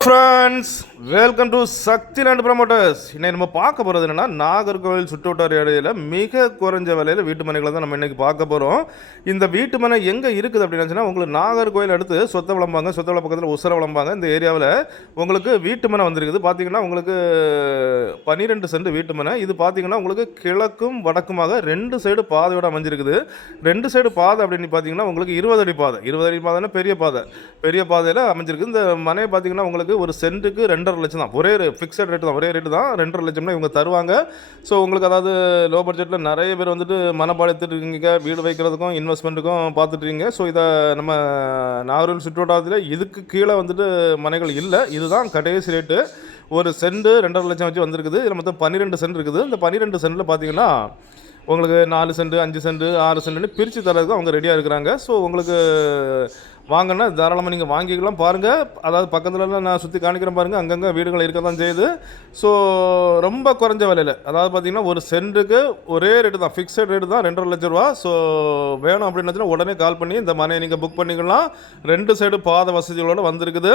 cry. Friends welcome to Sakthi land promoters இன்னைக்கு நம்ம பார்க்க போகிறது என்னன்னா நாகர்கோவில் சுற்றுவட்டார இடையில மிக குறைஞ்ச விலையில் வீட்டு மனைகளை தான் நம்ம இன்னைக்கு பார்க்க போகிறோம் இந்த வீட்டு மனை எங்கே இருக்குது அப்படின்னு உங்களுக்கு நாகர்கோவில் அடுத்து சொத்த விளம்பாங்க சொத்த விளம் பக்கத்தில் உசர விளம்பாங்க. இந்த ஏரியாவில் உங்களுக்கு வீட்டு மனை வந்திருக்குது. பார்த்தீங்கன்னா உங்களுக்கு பன்னிரெண்டு சென்ட் வீட்டு மனை. இது பார்த்தீங்கன்னா உங்களுக்கு கிழக்கும் வடக்குமாக ரெண்டு சைடு பாதையோடு அமைஞ்சிருக்குது. ரெண்டு சைடு பாதை அப்படின்னு பார்த்தீங்கன்னா உங்களுக்கு இருபது அடி பாதை. இருபது அடி பாதைன்னா பெரிய பாதை. பெரிய பாதையில் அமைஞ்சிருக்கு. இந்த மனையை பார்த்தீங்கன்னா உங்களுக்கு ஒரு சென்ட் ரெண்டுக்கு ரெண்டரை லட்சம் தான். ஒரே ஃபிக்ஸட் ரேட்டு தான். ஒரே ரேட்டு தான். ரெண்டரை லட்சம்னா இவங்க தருவாங்க. ஸோ உங்களுக்கு அதாவது லோ பட்ஜெட்டில் நிறைய பேர் வந்துட்டு மனப்பாடத்துட்டு இருக்கீங்க. வீடு வைக்கிறதுக்கும் இன்வெஸ்ட்மெண்ட்டுக்கும் பார்த்துட்ருக்கீங்க ஸோ இதை நம்ம நாகர்கோவில் சுற்றுவட்டாரத்தில் இதுக்கு கீழே வந்துட்டு மனைகள் இல்லை. இதுதான் கடைசி ரேட்டு ஒரு சென்ட் ரெண்டரை லட்சம் வச்சு வந்திருக்குது. இதில் மொத்தம் பன்னிரெண்டு சென்ட் இருக்குது. இந்த பன்னிரெண்டு சென்ட்டில் பார்த்தீங்கன்னா உங்களுக்கு நாலு சென்ட் அஞ்சு சென்ட் ஆறு சென்ட்னு பிரித்து தரதுக்கு அவங்க ரெடியாக இருக்கிறாங்க. ஸோ உங்களுக்கு வாங்கினா தாராளமாக நீங்கள் வாங்கிக்கலாம். பாருங்கள் அதாவது பக்கத்துலலாம் நான் சுற்றி காணிக்கிறேன் பாருங்கள் அங்கங்கே வீடுகள் இருக்க தான் செய்யுது. ஸோ ரொம்ப குறைஞ்ச விலையில். அதாவது பார்த்தீங்கன்னா ஒரு சென்ட்டுக்கு ஒரே ரேட்டு தான். ஃபிக்ஸட் ரேட்டு தான். ரெண்டரை லட்ச ரூபா. ஸோ வேணும் அப்படின்னு உடனே கால் பண்ணி இந்த மனையை நீங்கள் புக் பண்ணிக்கலாம். ரெண்டு சைடு பாத வசதிகளோடு வந்திருக்குது.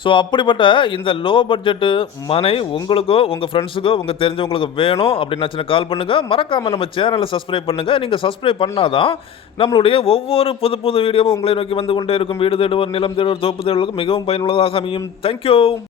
ஸோ அப்படிப்பட்ட இந்த லோ பட்ஜெட்டு மனை உங்களுக்கோ உங்கள் ஃப்ரெண்ட்ஸுக்கோ உங்கள் தெரிஞ்சவங்களுக்கு வேணும் அப்படின்னு கால் பண்ணுங்கள் மறக்காமல் நம்ம சேனலை சப்ஸ்கிரைப் பண்ணுங்கள் நீங்கள் சப்ஸ்கிரைப் பண்ணாதான் நம்மளுடைய ஒவ்வொரு புது புது வீடியோவும் உங்களை நோக்கி வந்து கொண்டே இருக்கும். வீடு தேடுவர் நிலம் தேடுவர் தோப்பு தேடுவதற்கு மிகவும் பயனுள்ளதாக அமையும். தேங்க்யூ